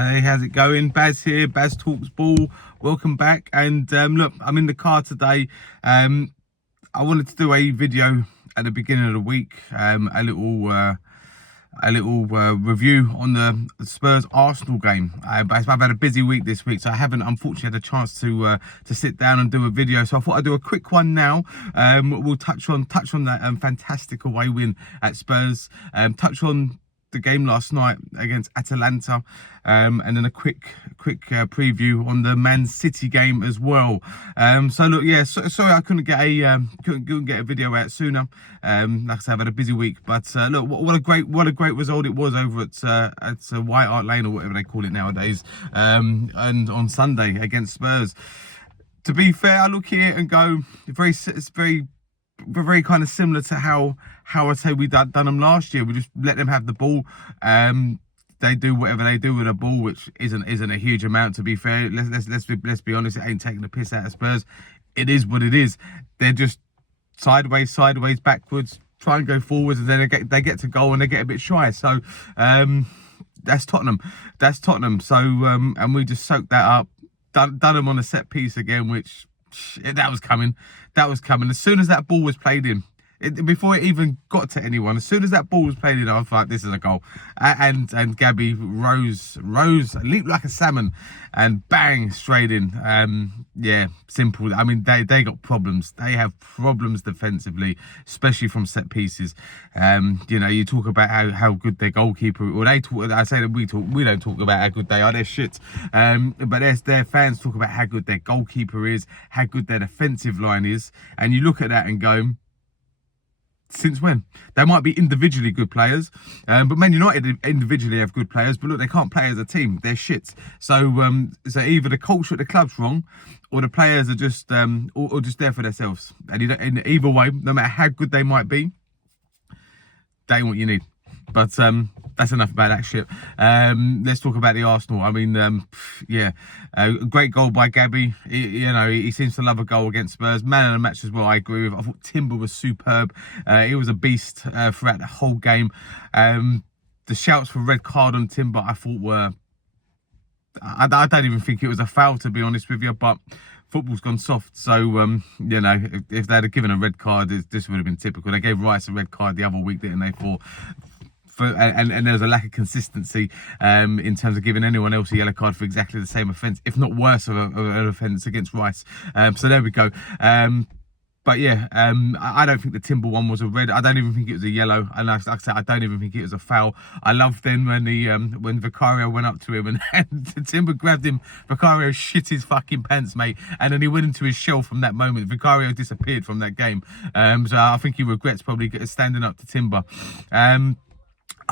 Hey, how's it going? Baz here, Baz Talks Ball. Welcome back. And look, I'm in the car today. I wanted to do a video at the beginning of the week, a little review on the Spurs Arsenal game. But I've had a busy week this week, so I haven't unfortunately had a chance to sit down and do a video. So I thought I'd do a quick one now. We'll touch on that fantastic away win at Spurs. Touch on the game last night against Atalanta, and then a quick preview on the Man City game as well. So look, yeah, sorry I couldn't get a video out sooner. Like I said, I've had a busy week, but look, what a great result it was over at White Hart Lane, or whatever they call it nowadays, and on Sunday against Spurs. To be fair, I look here and go, it's very kind of similar to how I'd say we done them last year. We just let them have the ball. They do whatever they do with the ball, which isn't a huge amount, to be fair. Let's be honest. It ain't taking the piss out of Spurs. It is what it is. They're just sideways, backwards, try and go forwards, and then they get to goal and they get a bit shy. So that's Tottenham. So and we just soaked that up. Done them on a set piece again, which that was coming. As soon as that ball was played in, before it even got to anyone, as soon as that ball was played in, I was like, this is a goal. And Gabby rose, leaped like a salmon, and bang, straight in. Yeah, simple. I mean, they got problems. They have problems defensively, especially from set pieces. You talk about how good their goalkeeper, or they talk. I say that we don't talk about how good they are. They're shit. But their fans talk about how good their goalkeeper is, how good their defensive line is, and you look at that and go, since when? They might be individually good players, but Man United individually have good players, but look, they can't play as a team. They're shit. So either the culture at the club's wrong, or the players are just or just there for themselves. And either way, no matter how good they might be, they ain't what you need. But that's enough about that shit. Let's talk about the Arsenal. I mean, yeah, great goal by Gabby. He seems to love a goal against Spurs. Man of the match as well, I agree with. I thought Timber was superb. He was a beast throughout the whole game. The shouts for red card on Timber, I thought were... I don't even think it was a foul, to be honest with you, but football's gone soft. So, if they'd have given a red card, this would have been typical. They gave Rice a red card the other week, didn't they, and there was a lack of consistency in terms of giving anyone else a yellow card for exactly the same offence, if not worse of an offence against Rice. So there we go. But yeah, I don't think the Timber one was a red. I don't even think it was a yellow. And like I said, I don't even think it was a foul. I loved then when Vicario went up to him and Timber grabbed him. Vicario shit his fucking pants, mate. And then he went into his shell from that moment. Vicario disappeared from that game. So I think he regrets probably standing up to Timber.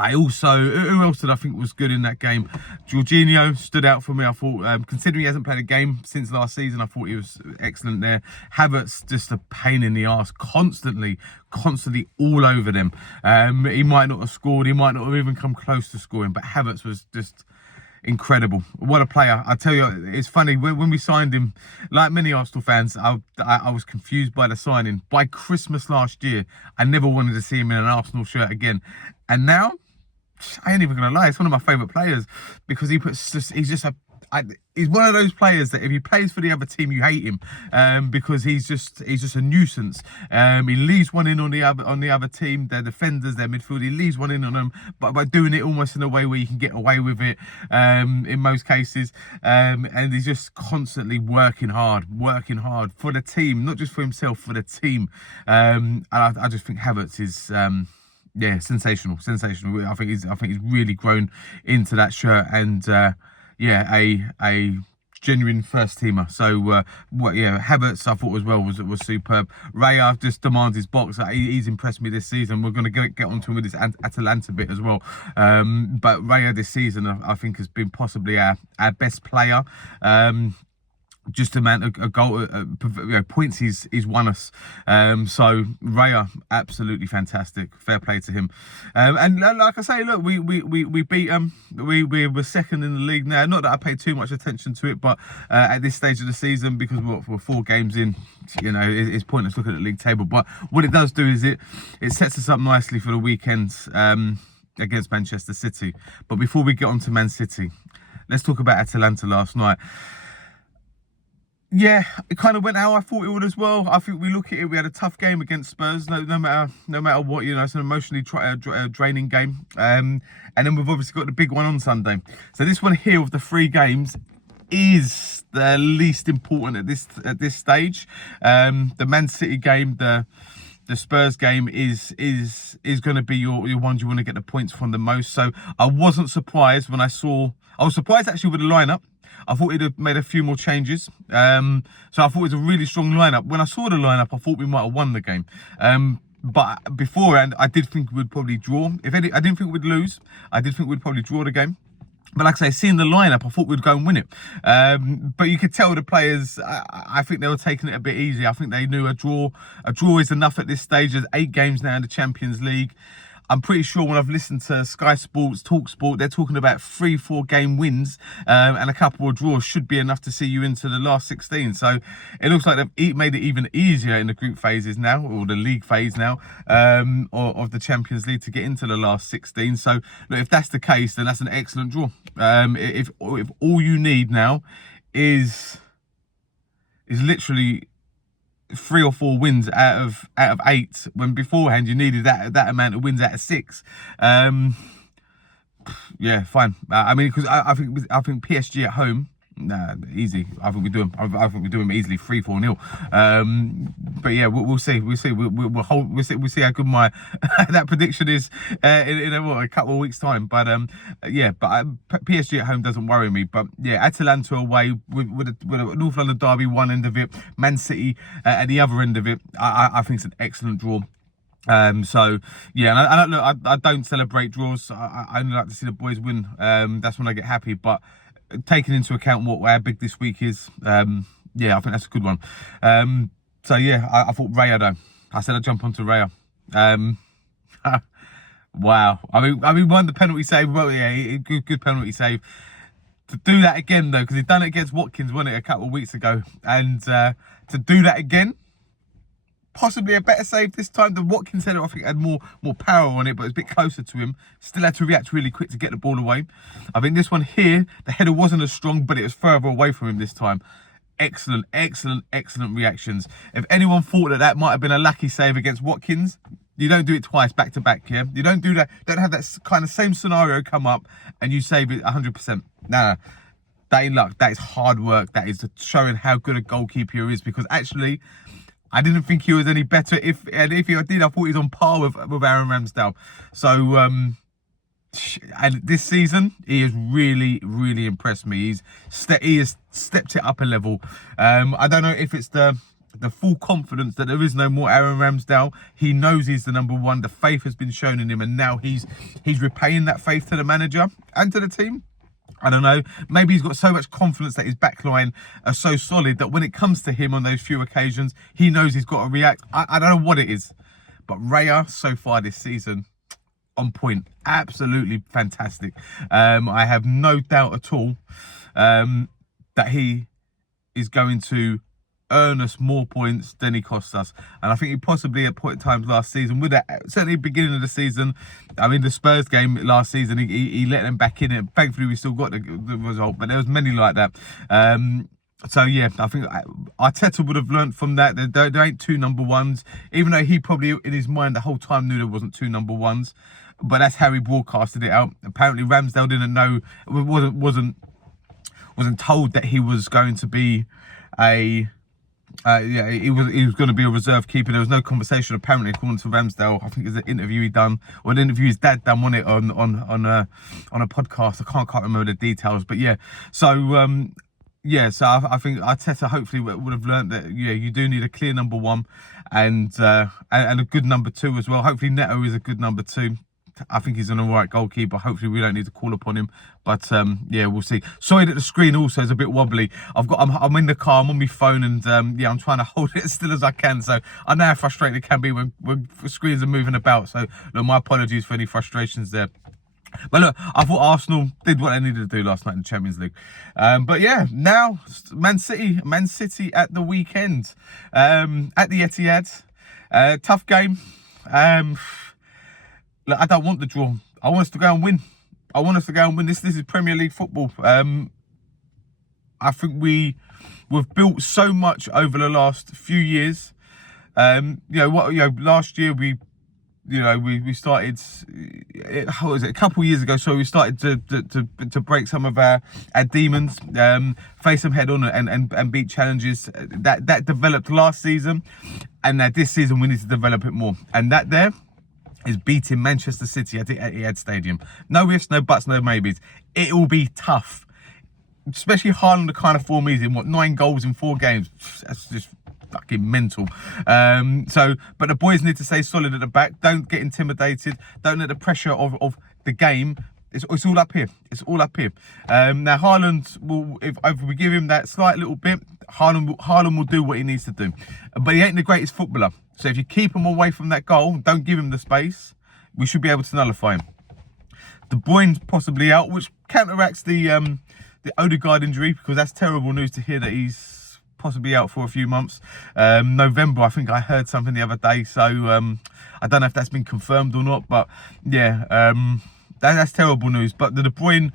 Who else did I think was good in that game? Jorginho stood out for me. I thought, considering he hasn't played a game since last season, I thought he was excellent there. Havertz, just a pain in the arse, constantly all over them. He might not have scored, he might not have even come close to scoring, but Havertz was just incredible. What a player. I tell you, it's funny, when we signed him, like many Arsenal fans, I was confused by the signing. By Christmas last year, I never wanted to see him in an Arsenal shirt again. And now, I ain't even gonna lie, it's one of my favourite players, because he's one of those players that if he plays for the other team, you hate him, because he's just a nuisance. He leaves one in on the other team, their defenders, their midfield. He leaves one in on them, but by doing it almost in a way where you can get away with it, in most cases. And he's just constantly working hard for the team, not just for himself, for the team. And I just think Havertz is yeah, sensational. I think he's really grown into that shirt, and yeah, a genuine first teamer. So Havertz I thought as well was superb. Raya just demands his box. He's impressed me this season. We're going to get onto him with this Atalanta bit as well. But Raya this season I think has been possibly our best player. Just the amount of goal points he's won us. So Raya, absolutely fantastic. Fair play to him. And like I say, look, we beat them. We were second in the league now. Not that I paid too much attention to it, but at this stage of the season, because we're 4 games in, it's pointless looking at the league table. But what it does do is it sets us up nicely for the weekend against Manchester City. But before we get on to Man City, let's talk about Atalanta last night. Yeah, it kind of went how I thought it would as well. I think we look at it, we had a tough game against Spurs, no matter what, you know, it's an emotionally draining game. And then we've obviously got the big one on Sunday. So this one here of the 3 games is the least important at this stage. The Man City game, the Spurs game is going to be your ones you want to get the points from the most. So I wasn't surprised when I was surprised actually with the lineup. I thought he'd have made a few more changes. So I thought it was a really strong lineup. When I saw the lineup, I thought we might have won the game. But beforehand, I did think we'd probably draw. I didn't think we'd lose. I did think we'd probably draw the game. But like I say, seeing the lineup, I thought we'd go and win it. But you could tell the players, I think they were taking it a bit easy. I think they knew a draw is enough at this stage. There's 8 games now in the Champions League. I'm pretty sure when I've listened to Sky Sports, Talk Sport, they're talking about 3-4 game wins and a couple of draws should be enough to see you into the last 16. So it looks like they've made it even easier in the group phases now, or the league phase now, of the Champions League to get into the last 16. So look, if that's the case, then that's an excellent draw. If all you need now is literally 3 or 4 wins out of 8, when beforehand you needed that amount of wins out of 6. Yeah, fine. I mean, because I think PSG at home, nah, easy. I think we do them. I think we do them easily 3-4-0. But yeah, we'll see. We'll see. We'll see how good my that prediction is in a couple of weeks' time. But yeah, but PSG at home doesn't worry me. But yeah, Atalanta away with a North London derby one end of it, Man City at the other end of it. I think it's an excellent draw. So yeah, and look, I don't celebrate draws. I only like to see the boys win. That's when I get happy. But taking into account how big this week is, yeah, I think that's a good one. So yeah, I thought Raya though. I said I'd jump onto Raya. Wow. I mean, won the penalty save. Well, yeah, good penalty save. To do that again though, because he'd done it against Watkins, wasn't it, a couple of weeks ago, and to do that again. Possibly a better save this time. The Watkins header, I think, had more power on it, but it was a bit closer to him. Still had to react really quick to get the ball away. I think this one here, the header wasn't as strong, but it was further away from him this time. Excellent reactions. If anyone thought that might have been a lucky save against Watkins, you don't do it twice back to back, yeah? You don't do that. Don't have that kind of same scenario come up and you save it 100%. No. That ain't luck. That is hard work. That is showing how good a goalkeeper is, because actually, I didn't think he was any better. If he did, I thought he was on par with Aaron Ramsdale. So, and this season, he has really impressed me. He has stepped it up a level. I don't know if it's the full confidence that there is no more Aaron Ramsdale. He knows he's the number one. The faith has been shown in him, and now he's repaying that faith to the manager and to the team. I don't know, maybe he's got so much confidence that his backline are so solid that when it comes to him on those few occasions, he knows he's got to react. I don't know what it is, but Raya so far this season, on point, absolutely fantastic. I have no doubt at all that he is going to earn us more points than he cost us, and I think he possibly at point times last season, with that certainly beginning of the season, I mean the Spurs game last season, he let them back in it. Thankfully we still got the result, but there was many like that. So yeah, I think Arteta would have learnt from that. There ain't 2 number ones, even though he probably in his mind the whole time knew there wasn't 2 number ones, but that's how he broadcasted it out. Apparently Ramsdale didn't know, wasn't told that he was going to be yeah, he was going to be a reserve keeper. There was no conversation apparently, according to Ramsdale. I think it's an interview he done, or an interview his dad done on it on a podcast. I can't remember the details, but yeah. So yeah, so I think Arteta hopefully would have learnt that you do need a clear number 1 and a good number 2 as well. Hopefully Neto is a good number 2. I think he's an all right goalkeeper. Hopefully we don't need to call upon him, but yeah, we'll see. Sorry that the screen also is a bit wobbly. I'm in the car, I'm on my phone, and yeah, I'm trying to hold it as still as I can. So I know how frustrating it can be when screens are moving about. So look, my apologies for any frustrations there. But look, I thought Arsenal did what they needed to do last night in the Champions League. But yeah, now Man City at the weekend at the Etihad. Tough game. Look, I don't want the draw. I want us to go and win. I want us to go and win this. This is Premier League football. I think we've built so much over the last few years. Last year we started. What was it? A couple of years ago, so we started to break some of our demons, face them head on, and beat challenges that developed last season, and that this season we need to develop it more. And that there is beating Manchester City at the Etihad Stadium. No ifs, no buts, no maybes. It will be tough, especially Haaland, the kind of form he's in. 9 goals in 4 games? That's just fucking mental. But the boys need to stay solid at the back. Don't get intimidated. Don't let the pressure of the game. It's all up here. It's all up here. Now Haaland will, if we give him that slight little bit, Haaland will do what he needs to do. But he ain't the greatest footballer. So if you keep him away from that goal, don't give him the space, we should be able to nullify him. De Bruyne's possibly out, which counteracts the Odegaard injury, because that's terrible news to hear that he's possibly out for a few months. November, I think I heard something the other day, so I don't know if that's been confirmed or not, but yeah, that's terrible news. But the De Bruyne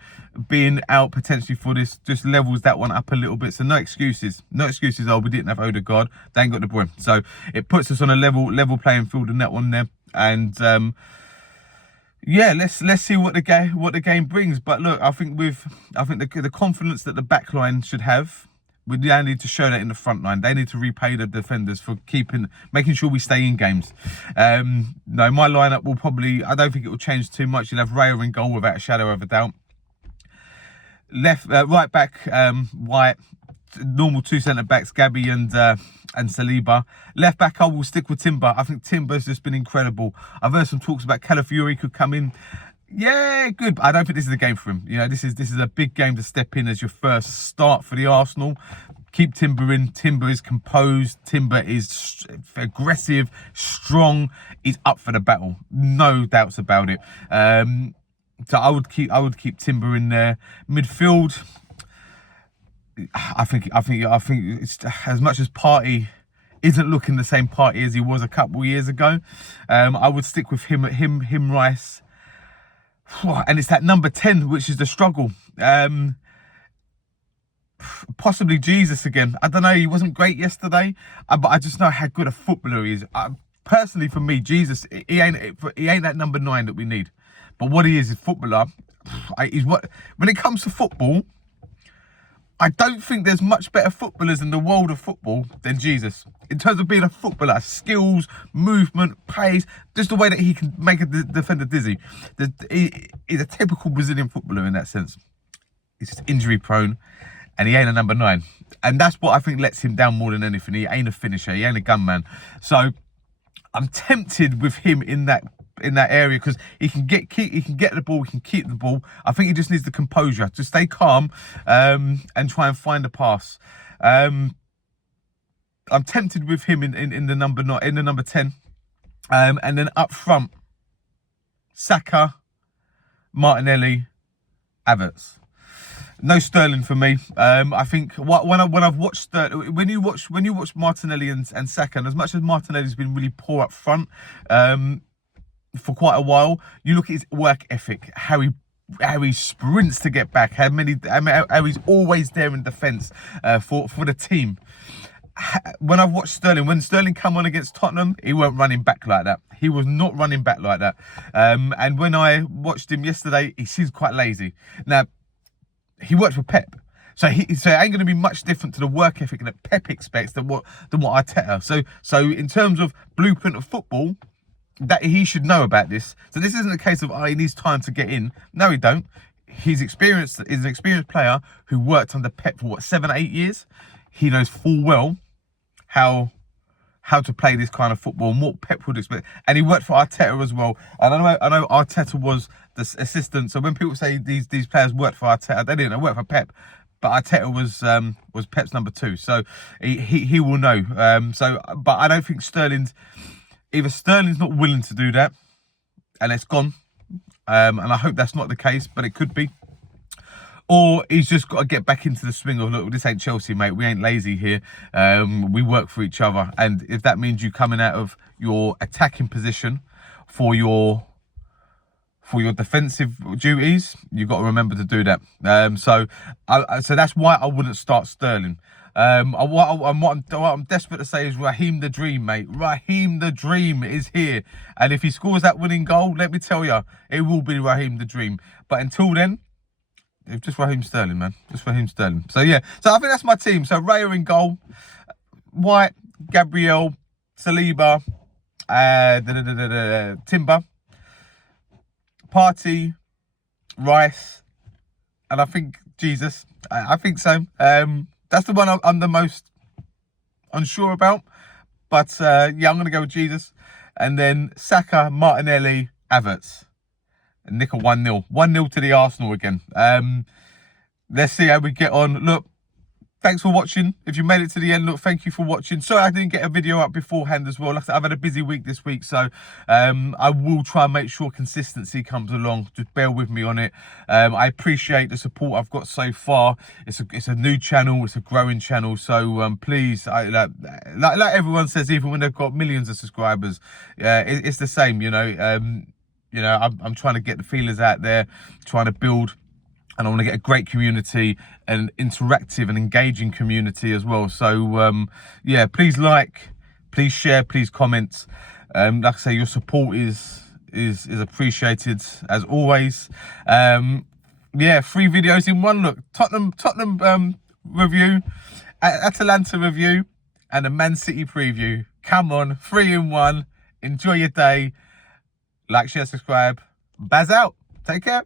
being out potentially for this just levels that one up a little bit. So no excuses. No excuses. Oh, we didn't have Odegaard. They ain't got De Bruyne. So it puts us on a level playing field in that one there. And yeah, let's see what the game brings. But look, I think the confidence that the back line should have, we now need to show that in the front line. They need to repay the defenders for making sure we stay in games. No, my lineup will probably, I don't think it will change too much. You'll have Raya in goal without a shadow of a doubt. Right back, White. Normal 2 centre backs, Gabby and Saliba. Left back, I will stick with Timber. I think Timber's just been incredible. I've heard some talks about Calafiori could come in. Yeah, good, but I don't think this is a game for him. You know, this is a big game to step in as your first start for the Arsenal. Keep Timber in. Timber is composed. Timber is aggressive, strong. He's up for the battle. No doubts about it. So I would keep Timber in there. Midfield, I think it's, as much as Partey isn't looking the same Partey as he was a couple of years ago, I would stick with him, Rice. And it's that number 10, which is the struggle. Possibly Jesus again. I don't know. He wasn't great yesterday, but I just know how good a footballer he is. Personally, for me, Jesus, he ain't that number 9 that we need. But what he is footballer. When it comes to football, I don't think there's much better footballers in the world of football than Jesus. In terms of being a footballer, skills, movement, pace, just the way that he can make a defender dizzy. He's a typical Brazilian footballer in that sense. He's just injury prone, and he ain't a number 9. And that's what I think lets him down more than anything. He ain't a finisher, he ain't a gunman. So I'm tempted with him in that area, because he can get the ball, he can keep the ball. I think he just needs the composure to stay calm and try and find a pass. I'm tempted with him in the number 10, and then up front, Saka, Martinelli, Havertz. No Sterling for me. I think when I've watched when you watch Martinelli and Saka, and as much as Martinelli's been really poor up front for quite a while, you look at his work ethic, how he sprints to get back, how he's always there in defence for the team. When I've watched Sterling, when Sterling come on against Tottenham, he weren't running back like that. He was not running back like that. And when I watched him yesterday, he seems quite lazy. Now, he worked for Pep, so it ain't going to be much different to the work ethic that Pep expects than what Arteta. So in terms of blueprint of football, that he should know about this. So this isn't a case of he needs time to get in. No, he don't. He's an experienced player who worked under Pep for 7-8 years. He knows full well how to play this kind of football and what Pep would expect. And he worked for Arteta as well. And I know Arteta was the assistant. So when people say these players worked for Arteta, they didn't. They worked for Pep. But Arteta was Pep's number 2. So he will know. But I don't think Sterling's not willing to do that, and it's gone. And I hope that's not the case, but it could be. Or he's just got to get back into the swing of, look, this ain't Chelsea, mate. We ain't lazy here. We work for each other. And if that means you coming out of your attacking position for for your defensive duties, you've got to remember to do that. So that's why I wouldn't start Sterling. What I'm desperate to say is Raheem the Dream, mate. Raheem the Dream is here. And if he scores that winning goal, let me tell you, it will be Raheem the Dream. But until then, it's just Raheem Sterling, man. Just Raheem Sterling. So, yeah. So, I think that's my team. So, Raya in goal. White, Gabriel, Saliba, Timber, Partey, Rice, and I think Jesus. I think so. That's the one I'm the most unsure about. But, yeah, I'm going to go with Jesus. And then Saka, Martinelli, Havertz. And Nick 1-0. 1-0 to the Arsenal again. Let's see how we get on. Look, thanks for watching. If you made it to the end, look, thank you for watching. Sorry I didn't get a video up beforehand as well. Like I said, I've had a busy week this week, so I will try and make sure consistency comes along. Just bear with me on it. I appreciate the support I've got so far. It's a new channel. It's a growing channel. So please, like everyone says, even when they've got millions of subscribers, it's the same, you know. I'm trying to get the feelers out there, trying to build, and I want to get a great community, an interactive and engaging community as well. So, yeah, please like, please share, please comment. Like I say, your support is appreciated as always. Yeah, 3 videos in one. Look, Tottenham review, Atalanta review, and a Man City preview. Come on, 3 in 1. Enjoy your day. Like, share, subscribe. Baz out. Take care.